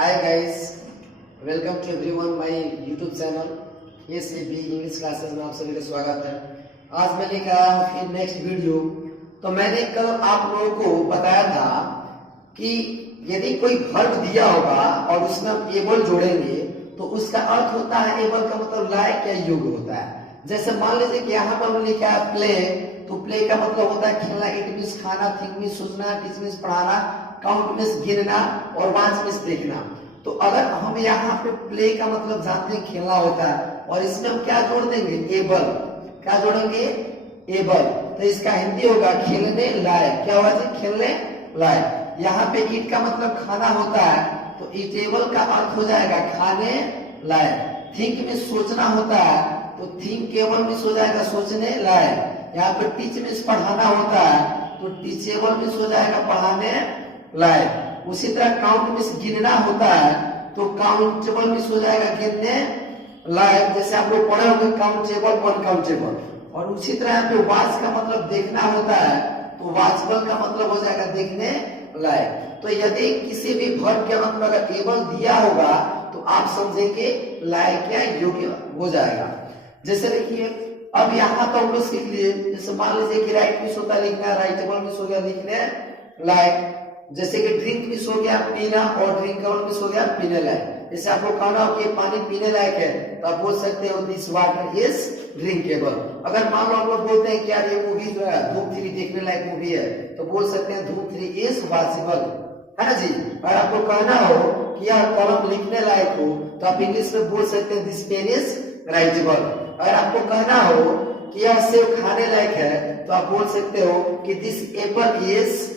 Hi guys, welcome to everyone my YouTube channel ACP English classes में आप सभी का स्वागत है। आज मैं लेकर आया हूँ फिर नेक्स्ट वीडियो। तो मैंने कल आप लोगों को बताया था कि यदि कोई वर्ब दिया होगा और उसमें हम एबल जोड़ेंगे तो उसका अर्थ होता है एबल का मतलब लायक या योग्य होता है। जैसे मान लीजिए कि यहाँ पर हमने लिखा है प्ले, तो प्ले का मतलब होता है खेलना, इट मीन्स खाना, थिंक मीन्स सोचना, टीच मीन्स पढ़ाना, काउंट मीन्स गिनना और वाच मीन्स देखना। तो अगर हम यहाँ पे प्ले का मतलब जानते हैं खेलना होता है और इसमें हम क्या जोड़ देंगे एबल, क्या जोड़ेंगे एबल, तो इसका हिंदी होगा खेलने लायक। क्या होगा जी? खेलने लायक। यहाँ पे ईट का मतलब खाना होता है तो ईटेबल का अर्थ हो जाएगा खाने लायक। थिंक में सोचना होता है तो थिंकेबल में हो जाएगा सोचने लायक। यहाँ पे टीच में पढ़ाना होता है तो टीचेबल में हो जाएगा पढ़ाने लायक। उसी तरह काउंट में गिनना होता है तो काउंटेबल में हो जाएगा गिनने लायक। जैसे आप लोग पढ़े होंगे काउंटेबल अनकाउंटेबल। और उसी तरह यहाँ पे वाच का मतलब देखना होता है तो वाचबल का मतलब हो जाएगा देखने लायक। तो यदि किसी भी वर्ब के अंत में अगर एबल दिया होगा तो आप समझेंगे लायक या योग्य हो जाएगा। जैसे देखिए अब यहाँ तो हम लोग सीख लिए, जैसे मान लीजिए कि राइट मिस होता है लिखना, राइटेबल मिस हो गया लिखने लायक। जैसे कि ड्रिंक मिस हो गया पीना और ड्रिंकेबल मिस हो गया पीने लायक। जैसे आप लोग कहना हो कि पानी पीने लायक है तो आप बोल सकते हो दिस वाटर इज ड्रिंकेबल। अगर मान लो आप लोग बोलते हैं कि यार ये मूवी जो है धूम 3 देखने लायक मूवी है तो बोल सकते हैं धूम 3 इज वॉचेबल, है ना जी। अगर आपको कहना हो कि यार कलम लिखने लायक हो तो आप इंग्लिश में बोल सकते हैं दिस पेन इज राइटेबल। अगर आपको कहना हो कि यह सेब खाने लायक है तो आप बोल सकते हो कि दिस एप्पल इज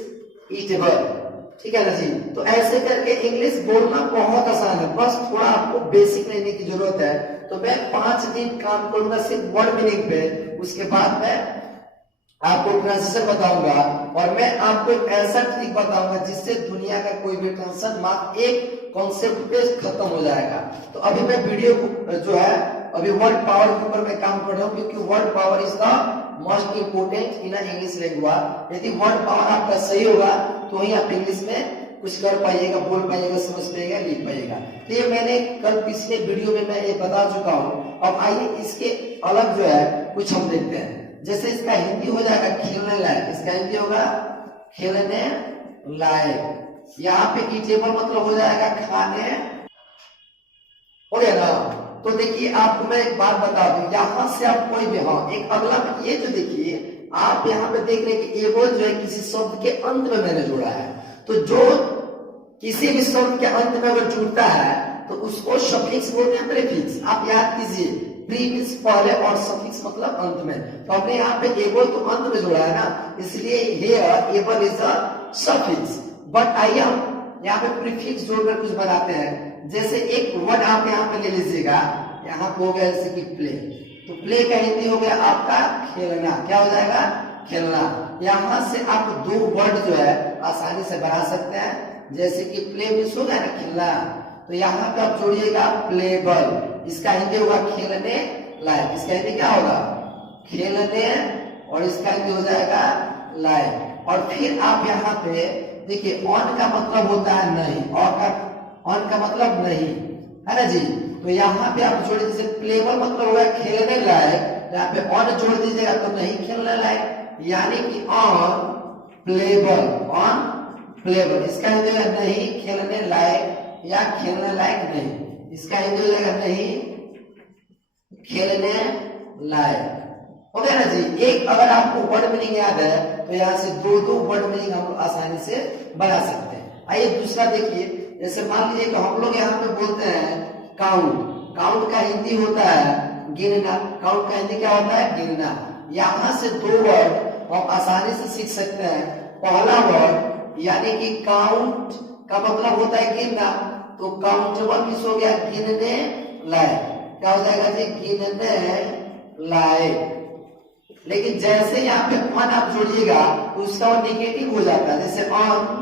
ईटेबल। ठीक है ना जी। तो ऐसे करके इंग्लिश बोलना बहुत आसान है, बस थोड़ा आपको बेसिक रहने की जरूरत है। तो मैं 5 दिन काम करूंगा सिर्फ वर्ड मीनिंग पे, उसके बाद मैं आपको ट्रांसलेशन बताऊंगा और मैं आपको एक ऐसा ट्रिक बताऊंगा जिससे दुनिया का कोई भी टेंशन मात्र एक कॉन्सेप्ट पे खत्म हो जाएगा। तो अभी मैं वीडियो जो है अभी वर्ड पावर के ऊपर मैं काम कर रहा हूँ क्योंकि word power is the most important in English language. यदि वर्ड पावर आपका सही होगा तो ही आप इंग्लिश में कुछ कर पाइएगा, बोल पाइएगा, समझ पाइएगा, लिख पाइएगा। तो ये मैंने कल पिछले वीडियो में मैं ये बता चुका हूँ। अब आइए इसके अलग जो है कुछ हम देखते हैं। जैसे इसका हिंदी हो जाएगा खेलने लायक, इसका हिंदी होगा खेलने लायक। यहाँ पे ईटेबल मतलब हो जाएगा खाने, हो गया ना। तो देखिए आपको मैं एक बात बता दूं, यहाँ से आप कोई भी, हाँ एक अगला ये जो देखिए आप यहाँ पे देख रहे हैं कि एबल जो है किसी शब्द के अंत में मैंने जोड़ा है। तो जो किसी भी शब्द के अंत में अगर जुड़ता है तो उसको सफिक्स बोलते हैं, प्रीफिक्स। आप याद कीजिए प्रीफिक्स पहले और सफिक्स मतलब अंत में। तो हमने यहाँ पे एबल तो अंत में जोड़ा है ना, इसलिए here able is a suffix. But आइए हम यहाँ पे प्रीफिक्स जोड़कर कुछ बनाते हैं। जैसे एक वर्ड आप यहाँ पे ले लीजिएगा, यहाँ पे हो गया जैसे कि प्ले, तो प्ले का हिंदी हो गया आपका खेलना। क्या हो जाएगा? खेलना। यहाँ से आप 2 वर्ड जो है आसानी से बना सकते हैं। जैसे कि प्ले मिस हो गया ना खेलना, तो यहाँ पे आप जोड़िएगा प्लेबल, इसका हिंदी होगा खेलने लायक। इसका हिंदी क्या होगा? खेलने, और इसका हिंदी हो जाएगा लायक। और फिर आप यहाँ पे देखिए ऑन का मतलब होता है नहीं, और ऑन का मतलब नहीं, है ना जी। तो यहाँ पे आप जोड़ दीजिए प्लेबल मतलब होगा खेलने लायक, यहाँ पे ऑन जोड़ दीजिएगा तो नहीं खेलने लायक, यानी कि ऑन प्लेबल, ऑन प्लेबल। इसका हिंदी होगा नहीं खेलने लायक या खेलने लायक नहीं, इसका हिंदी हो जाएगा नहीं खेलने लायक। हो गया ना जी। एक अगर आपको वर्ड मीनिंग याद है तो यहाँ से 2 वर्ड मीनिंग हम आसानी से बना सकते हैं। आइए दूसरा देखिए, जैसे मान लीजिए कि हम लोग यहाँ पे बोलते हैं काउंट, काउंट का हिंदी होता है गिनना। काउंट का हिंदी क्या होता है? गिनना। यहाँ से 2 वर्ड हम आसानी से सीख सकते हैं। पहला वर्ड यानी कि काउंट का मतलब होता है गिनना, तो काउंटेबल मिस हो गया गिनने लायक। क्या हो जाएगा जी? गिनने लायक। लेकिन जैसे यहाँ पे ऑन आप जोड़िएगा तो उसका वो निगेटिव हो जाता है। जैसे ऑन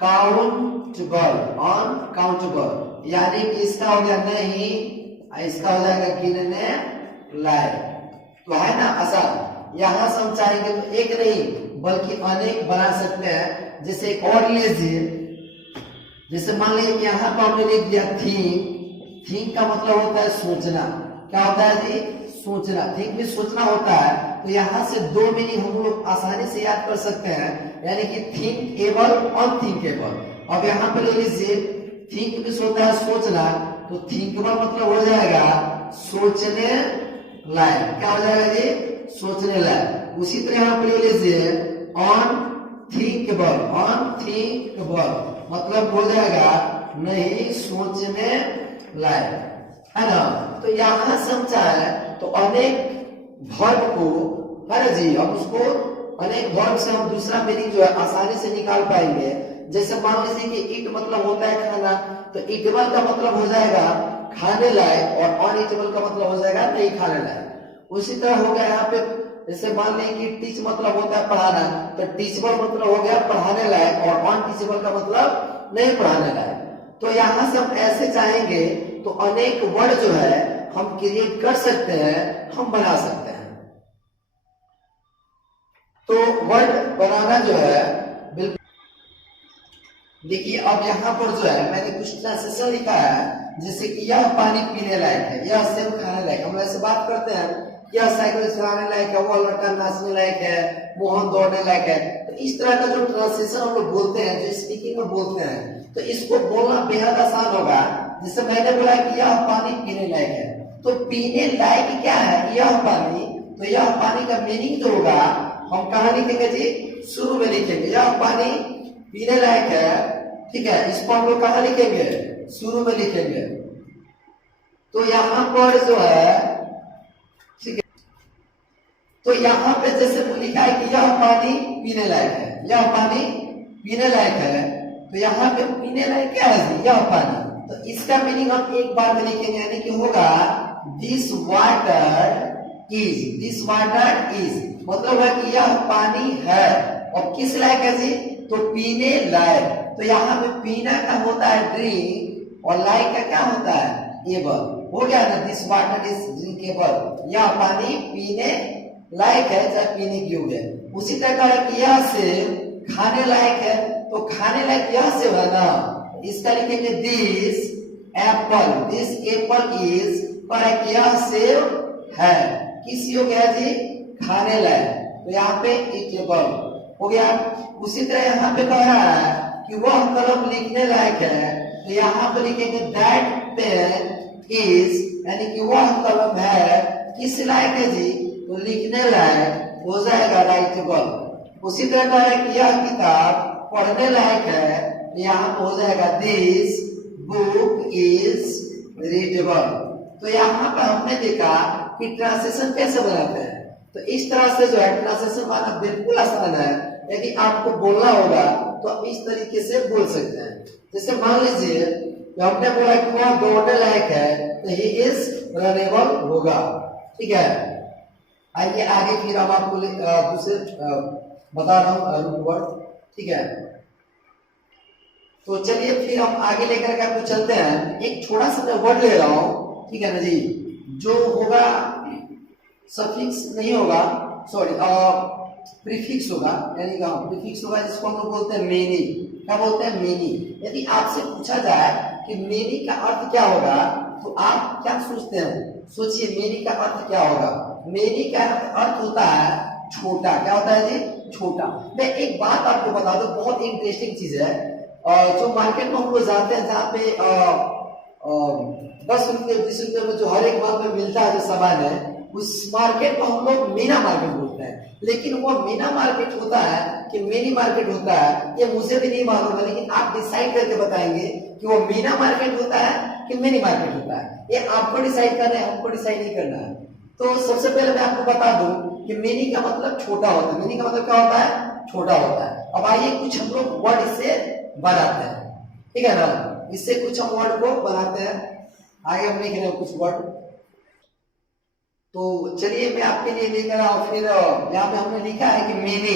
काउंटेबल, ऑन काउंटेबल, यानी कि इसका हो गया नहीं, इसका हो जाएगा गिनने लायक। तो है ना आसान। यहां से हम चाहेंगे तो एक नहीं बल्कि अनेक बना सकते हैं। जैसे एक और लीजिए, जैसे मान लीजिए यहाँ पर हमने लिख दिया थिंक। थिंक का मतलब होता है सोचना। क्या होता है जी? सोचना। थिंक भी सोचना होता है। तो यहाँ से दो मीनिंग हम लोग आसानी से याद कर सकते हैं, यानी कि थिंकेबल, अनथिंकेबल। अब यहाँ पर ले लीजिए, थिंक भी होता है सोचना, तो थिंकेबल मतलब हो जाएगा सोचने लायक। क्या हो जाएगा जी? सोचने लायक। उसी तरह यहाँ पर ले लीजिए अनथिंकेबल। अनथिंकेबल मतलब हो जाएगा नहीं सोचने लायक, है ना। तो यहाँ समझा है तो अनेक वर्ब को, है ना जी, हम उसको अनेक वर्ब से हम दूसरा मीनिंग जो है आसानी से निकाल पाएंगे। जैसे मान लीजिए कि ईट मतलब होता है खाना, तो ईटेबल का मतलब हो जाएगा खाने लायक और अनईटेबल का मतलब हो जाएगा नहीं खाने लायक। उसी तरह हो गया यहाँ पे, जैसे मान लें कि टीच मतलब होता है पढ़ाना, तो टीचेबल मतलब हो गया पढ़ाने लायक और अनटीचेबल का मतलब नहीं पढ़ाने लायक। तो यहाँ से हम ऐसे चाहेंगे तो अनेक वर्ड जो है हम क्रिएट कर सकते हैं, हम बना सकते हैं। तो वर्ड बनाना जो है बिल्कुल, देखिए अब यहाँ पर जो है मैंने कुछ ट्रांसलेशन लिखा है, जैसे कि यह पानी पीने लायक है, यह सेब खाने लायक। हम ऐसे बात करते हैं यह साइकिल चलाने लायक है, वो लड़का नाचने लायक है, मोहन दौड़ने लायक है। तो इस तरह का जो ट्रांसलेशन हम लोग बोलते हैं, जो स्पीकिंग में बोलते हैं, तो इसको बोलना बेहद आसान होगा। जैसे मैंने बोला कि यह पानी पीने लायक है, तो पीने लायक क्या है? यह पानी। तो यह पानी का मीनिंग जो होगा हम कहाँ लिखेंगे जी? शुरू में लिखेंगे। यह पानी पीने लायक है, ठीक है, इसको हम लोग कहाँ लिखेंगे? शुरू में लिखेंगे। तो यहाँ पर जो है, ठीक है, तो यहाँ पे जैसे लिखा है कि यह पानी पीने लायक है, यह पानी पीने लायक है, तो यहाँ पे पीने लायक क्या है जी? यह पानी। तो इसका मीनिंग हम एक बार में लिखेंगे, यानी कि होगा this water is. This water is मतलब है कि यह पानी है, और किस लायक है जी? तो पीने लायक। तो यहाँ पे पीना का होता है ड्रिंक, और लायक का क्या होता है? एबल। हो गया ना, दिस वाटर इज ड्रिंकेबल, यह पानी पीने लायक है, चाहे पीने की योग्य है। उसी तरह का कि यह सेब खाने लायक है, तो खाने लायक यह सेब है ना, इसका लिखेंगे this Apple. This Apple is, पर यह सेब है किस योग्य है जी? खाने लायक। तो यहाँ पे ईटेबल हो गया। उसी तरह यहाँ पे कह रहा है कि वह कलम लिखने लायक है, तो यहाँ पे लिखेंगे दैट पेन इज, यानी कि वह कलम है किस लायक है जी? तो लिखने लायक हो जाएगा राइटेबल। उसी तरह का है कि यह किताब पढ़ने लायक है, यहाँ पे हो जाएगा दिस बुक इज रीडेबल। तो यहाँ पर हमने देखा कि ट्रांसलेशन कैसे बनाते हैं। तो इस तरह से जो है ट्रांसलेशन बनाना बिल्कुल आसान है। यदि आपको बोलना होगा तो आप इस तरीके से बोल सकते हैं। जैसे मान लीजिए हमने बोला कि वह दौड़ने लायक है, तो ही इज रनेबल होगा, ठीक है। आइए आगे फिर हम आपको दूसरे बता रहा हूँ रूट वर्ड, ठीक है। तो चलिए फिर हम आगे लेकर के आपको चलते हैं। एक छोटा सा मैं वर्ड ले रहा हूँ, ठीक है ना जी, जो होगा सफिक्स नहीं होगा, सॉरी प्रीफिक्स होगा, यानी प्रीफिक्स होगा, जिसको हम लोग बोलते हैं मेनी। क्या बोलते हैं? मेनी। यदि आपसे पूछा जाए कि मेनी का अर्थ क्या होगा, तो आप क्या सोचते हैं? सोचिए मेनी का अर्थ क्या होगा। मेनी का अर्थ होता है छोटा। क्या होता है जी? छोटा। मैं एक बात आपको बता दूं, बहुत इंटरेस्टिंग चीज है। जो मार्केट में हम लोग जाते हैं, जहाँ पे 10 रुपये 20 रुपये में जो हर एक माल में मिलता है जो सामान है, उस मार्केट को हम लोग मीना मार्केट बोलते हैं। लेकिन वो मीना मार्केट होता है कि मिनी मार्केट होता है, ये मुझे भी नहीं मालूम है, लेकिन आप डिसाइड करके बताएंगे कि वो मीना मार्केट होता है कि मिनी मार्केट होता है। ये आपको डिसाइड करना है, हमको डिसाइड नहीं करना है। तो सबसे पहले मैं आपको बता दूं कि मिनी का मतलब छोटा होता है। मिनी का मतलब क्या होता है? छोटा होता है। अब आइए कुछ हम लोग वर्ड इससे बनाते हैं, ठीक है ना। इससे कुछ हम वर्ड को बनाते हैं। आगे हम लिख रहे हैं कुछ वर्ड। तो चलिए मैं आपके लिए लेकर आऊं। फिर यहाँ पे हमने लिखा है कि मेनी।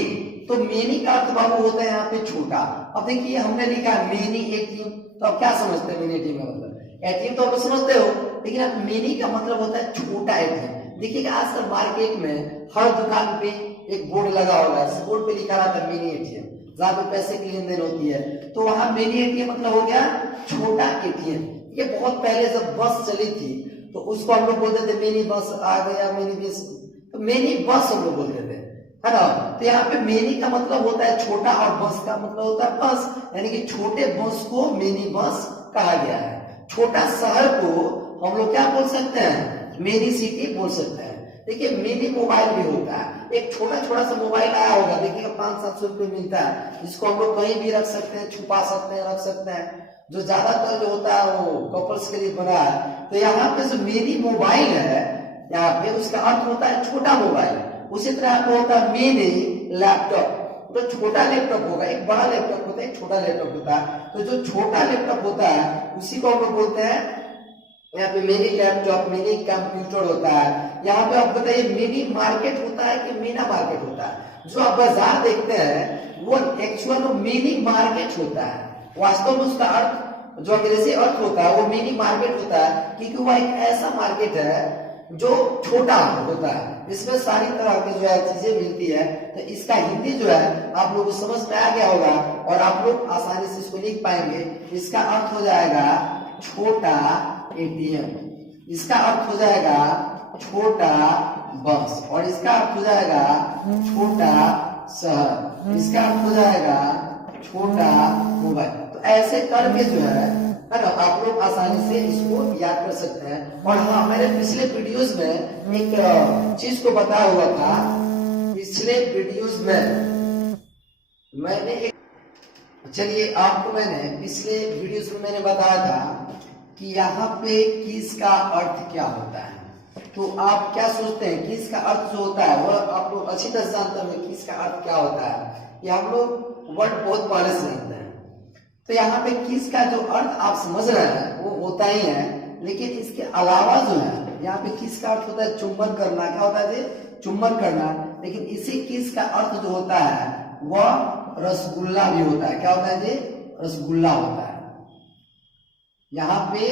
तो मेनी का अर्थ बाबू होता है यहाँ पे छोटा। अब देखिए हमने लिखा है मेनी एटीएम, तो आप क्या समझते हैं मेनी एटीएम का मतलब? एटीएम तो आप समझते हो, लेकिन अब मेनी का मतलब होता है छोटा एटीएम। देखिएगा आजकल मार्केट में हर दुकान पे एक बोर्ड लगा होगा, इस बोर्ड पे लिखा रहता है मिनी एटीएम। जहाँ पे पैसे की लेन देन होती है। तो वहां मिनी एटीएम मतलब हो गया छोटा एटीएम। ये बहुत पहले जब बस चली थी तो उसको हम लोग बोलते थे मिनी बस आ गया, मिनी बस, तो मिनी बस हम लोग बोलते थे, है ना। तो यहाँ पे मिनी का मतलब होता है छोटा और बस का मतलब होता है बस, यानी कि छोटे बस को मिनी बस कहा गया है। छोटा शहर को हम लोग क्या बोल सकते हैं, मिनी सिटी बोल सकते हैं। देखिए मिनी मोबाइल भी होता है, एक छोटा छोटा सा मोबाइल आया होगा, देखिएगा 500-700 रुपये मिलता है, जिसको हम लोग कहीं भी रख सकते हैं, छुपा सकते हैं, रख सकते हैं, जो ज्यादातर जो होता है वो कपल्स के लिए बना है। तो यहाँ पे जो मिनी मोबाइल है यहाँ पे उसका अर्थ होता है छोटा मोबाइल। उसी तरह पे होता है मिनी लैपटॉप, तो छोटा लैपटॉप होगा, एक बड़ा लैपटॉप होता है, एक छोटा लैपटॉप होता है। तो जो छोटा लैपटॉप होता है उसी को हम लोग बोलते हैं यहाँ पे मिनी लैपटॉप, मिनी कंप्यूटर होता है। यहाँ पे आप बताइए मिनी मार्केट होता है कि मीना मार्केट होता है? जो आप बाजार देखते हैं वो एक्चुअल में मिनी मार्केट होता है। वास्तव में उसका अर्थ जो अंग्रेजी अर्थ होता है वो मिनी मार्केट होता है, क्योंकि वह एक ऐसा मार्केट है जो छोटा होता है, इसमें सारी तरह की जो है चीजें मिलती है। तो इसका हिंदी जो है आप लोगों को समझ में आ गया होगा और आप लोग आसानी से इसको लिख पाएंगे। इसका अर्थ हो जाएगा छोटा एटीएम, इसका अर्थ हो जाएगा छोटा बस, और इसका अर्थ हो जाएगा छोटा शहर, इसका अर्थ हो जाएगा छोटा मोबाइल। तो ऐसे करके जो है ना आप लोग आसानी से इसको याद कर सकते हैं। और हाँ, मैंने पिछले वीडियोस में एक चीज को बताया हुआ था, पिछले वीडियोस में मैंने एक, चलिए आपको मैंने पिछले वीडियोस में मैंने बताया था कि यहाँ पे किस का अर्थ क्या होता है। तो आप क्या सोचते हैं किस का अर्थ जो होता है वह आप लोग अच्छी तरह जानते हैं किस का अर्थ क्या होता है, ये हम लोग वर्ड बहुत पहले से जानते हैं। तो यहाँ पे किस का जो अर्थ आप समझ रहे हैं वो होता ही है, लेकिन इसके अलावा जो है यहाँ पे किस का अर्थ होता है चुंबन करना। क्या होता है जी? चुंबन करना। लेकिन इसी किस का अर्थ जो होता है वह रसगुल्ला भी होता है। क्या होता है जी? रसगुल्ला होता है। यहाँ पे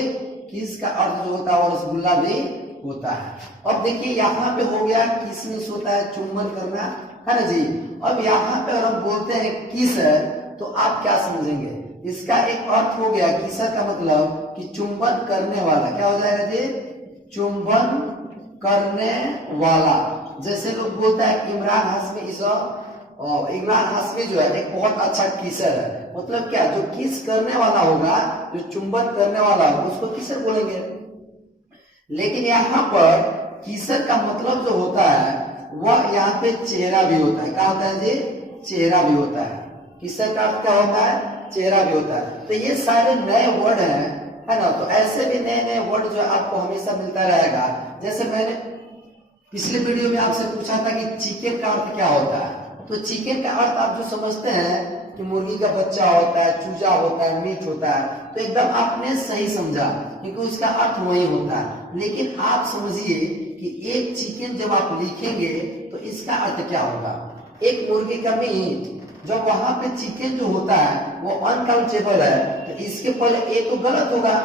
किस का अर्थ जो होता है वह रसगुल्ला भी होता है। अब देखिए यहाँ पे हो गया किसमिस होता है, चुंबन करना, है ना जी। अब यहाँ पे अगर हम बोलते हैं किस तो आप क्या समझेंगे? इसका एक अर्थ हो गया किसर का मतलब कि चुंबन करने वाला। क्या हो जाएगा जी? चुंबन करने वाला। जैसे लोग बोलता है इमरान हाशमी इमरान हाशमी जो है एक बहुत अच्छा किसर है, मतलब क्या? जो किस करने वाला होगा, जो चुंबन करने वाला होगा उसको किसर बोलेंगे। लेकिन यहाँ पर किसर का मतलब जो होता है वह यहाँ पे चेहरा भी होता है। क्या होता है जी? चेहरा भी होता है। किसर का अर्थ क्या होता है? चेहरा भी होता है। तो ये सारे नए वर्ड हैं, है ना। तो ऐसे भी नए नए वर्ड जो आपको हमेशा मिलता रहेगा। जैसे मैंने पिछले वीडियो में आपसे पूछा था कि चिकन का अर्थ क्या होता है, तो चिकन का अर्थ आप जो समझते हैं कि मुर्गी का बच्चा होता है, चूजा होता है, मीट होता है, तो एकदम आपने सही समझा, क्योंकि उसका अर्थ वही होता है। लेकिन आप समझिए कि एक चिकन जब आप लिखेंगे तो इसका अर्थ क्या होगा? एक मुर्गी का मीट, जब वहां पे चिकन जो होता है वो अनकाउंटेबल है, तो इसके पहले ए तो गलत होगा,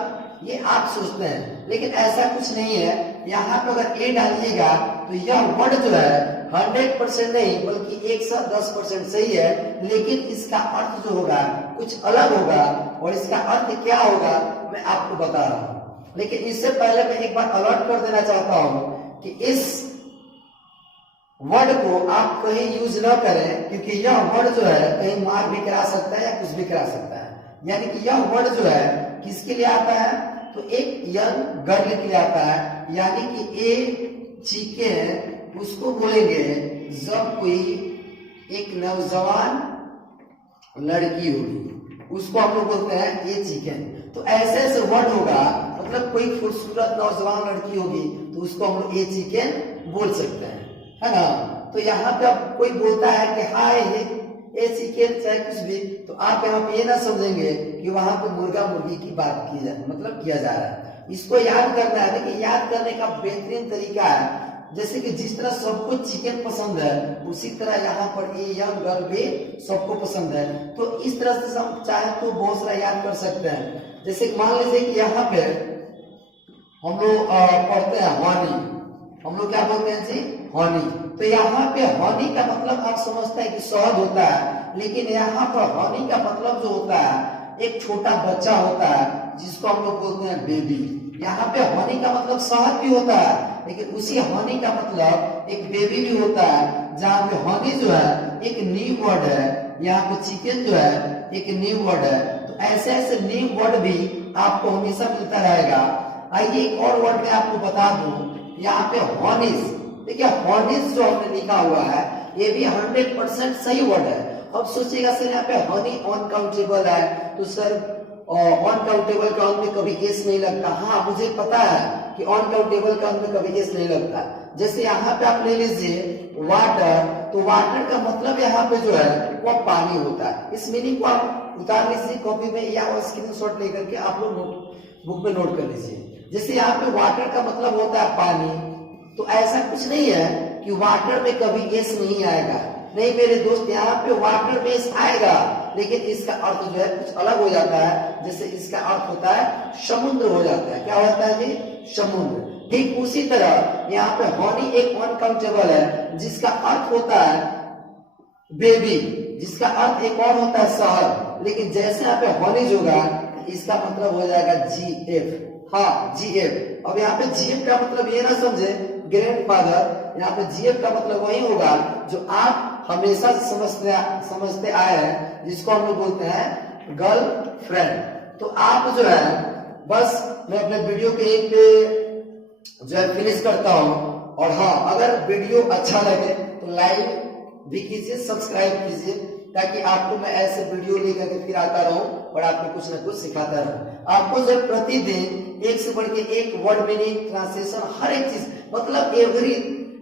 ये आप सोचते हैं। लेकिन ऐसा कुछ नहीं है। यहाँ पे अगर ए डालिएगा तो यह वर्ड जो है 100% नहीं बल्कि 110% सही है, लेकिन इसका अर्थ जो होगा कुछ अलग होगा। और इसका अर्थ क्या होगा मैं आपको बता रहा हूँ। लेकिन इससे पहले मैं एक बार अलर्ट कर देना चाहता हूँ कि इस वर्ड को आप कहीं यूज न करें, क्योंकि यह वर्ड जो है कहीं मार भी करा सकता है या कुछ भी करा सकता है। यानी कि यह वर्ड जो है किसके लिए आता है? तो एक यंग गर्ल के लिए आता है। यानी कि ए चिकन उसको बोलेंगे जब कोई एक नौजवान लड़की होगी, उसको हम लोग बोलते हैं ए चिकन। तो ऐसे ऐसे वर्ड होगा, मतलब कोई खूबसूरत नौजवान लड़की होगी तो उसको हम लोग ए चिकन बोल सकते हैं, है ना। तो यहाँ पे अब कोई बोलता है कि हाय ए चिकन चाहे कुछ भी, तो आप यहाँ पे ये ना समझेंगे कि वहां पे मुर्गा मुर्गी की बात की जाए, मतलब किया जा रहा है। इसको याद करना है। देखिए याद करने का बेहतरीन तरीका है, जैसे कि जिस तरह सबको चिकन पसंद है उसी तरह यहाँ पर ए यंग गर्ल भी सबको पसंद है। तो इस तरह से हम चाहे तो बहुत सारा याद कर सकते हैं। जैसे मान लीजिए कि यहाँ पे हम लोग पढ़ते हैं हनी, हम लोग क्या बोलते हैं जी? हनी। तो यहाँ पे हनी का मतलब आप समझते हैं कि शहद होता है, लेकिन यहाँ पर हनी का मतलब जो होता है एक छोटा बच्चा होता है जिसको हम लोग बोलते हैं बेबी। यहाँ पे हनी का मतलब शहद भी होता है, लेकिन उसी हनी का मतलब एक बेबी भी होता है, जहाँ पे हनी जो है एक न्यू वर्ड है, यहाँ पे चिकन जो है एक न्यू वर्ड है। तो ऐसे ऐसे न्यू वर्ड भी आपको हमेशा मिलता रहेगा। आइए एक और वर्ड में आपको बता दूं, यहाँ पे हॉनिस। देखिए हॉनिस जो हमने लिखा हुआ है ये भी 100% सही वर्ड है। अब सोचिएगा सर यहाँ पे हनी अनकाउंटेबल है, तो सर अनकाउंटेबल का अंत में कभी एस नहीं लगता। हाँ मुझे पता है कि अनकाउंटेबल का अंत में कभी एस नहीं लगता। जैसे यहाँ पे आप ले लीजिए वाटर, तो वाटर का मतलब यहाँ पे जो है वो पानी होता है। इस मीनिंग को आप उतार लीजिए कॉपी में या स्क्रीनशॉट लेकर के आप लोग बुक में नोट कर लीजिए। जैसे यहाँ पे वाटर का मतलब होता है पानी, तो ऐसा कुछ नहीं है कि वाटर में कभी एस नहीं आएगा। नहीं मेरे दोस्त, यहाँ पे वाटर में एस आएगा, लेकिन इसका अर्थ जो है कुछ अलग हो जाता है। जैसे इसका अर्थ होता है समुद्र हो जाता है। क्या होता है जी? समुद्र। ठीक उसी तरह यहाँ पे हनी एक अनकाउंटेबल है जिसका अर्थ होता है बेबी, जिसका अर्थ एक और होता है शहर, लेकिन जैसे यहाँ पे हनीज होगा इसका मतलब हो जाएगा GF। हाँ GF। अब यहाँ पे GF का मतलब ये ना समझे ग्रैंडफादर, यहाँ पे GF का मतलब वही होगा जो आप हमेशा समझते आए हैं, जिसको हम लोग बोलते हैं गर्लफ्रेंड। तो आप जो है बस मैं अपने वीडियो के एक पे जो है फिनिश करता हूँ। और हाँ अगर वीडियो अच्छा लगे तो लाइक भी कीजिए, सब्सक्राइब कीजिए, ताकि आपको मैं ऐसे वीडियो लेकर के फिर आता रहूं और आपको कुछ ना कुछ सिखाता रहूं। आपको जब प्रतिदिन एक से बढ़ के एक वर्ड मीनिंग, ट्रांसलेशन, हर एक चीज मतलब एवरी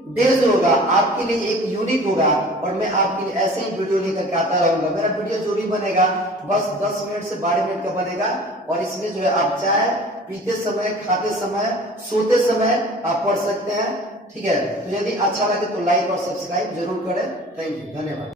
डे जो होगा आपके लिए एक यूनिक होगा, और मैं आपके लिए ऐसे ही वीडियो लेकर के आता रहूंगा। मेरा वीडियो जो भी बनेगा बस 10 मिनट से 12 मिनट का बनेगा, और इसमें जो है आप चाय पीते समय, खाते समय, सोते समय आप पढ़ सकते हैं। ठीक है, तो यदि अच्छा लगे तो लाइक और सब्सक्राइब जरूर करें। थैंक यू, धन्यवाद।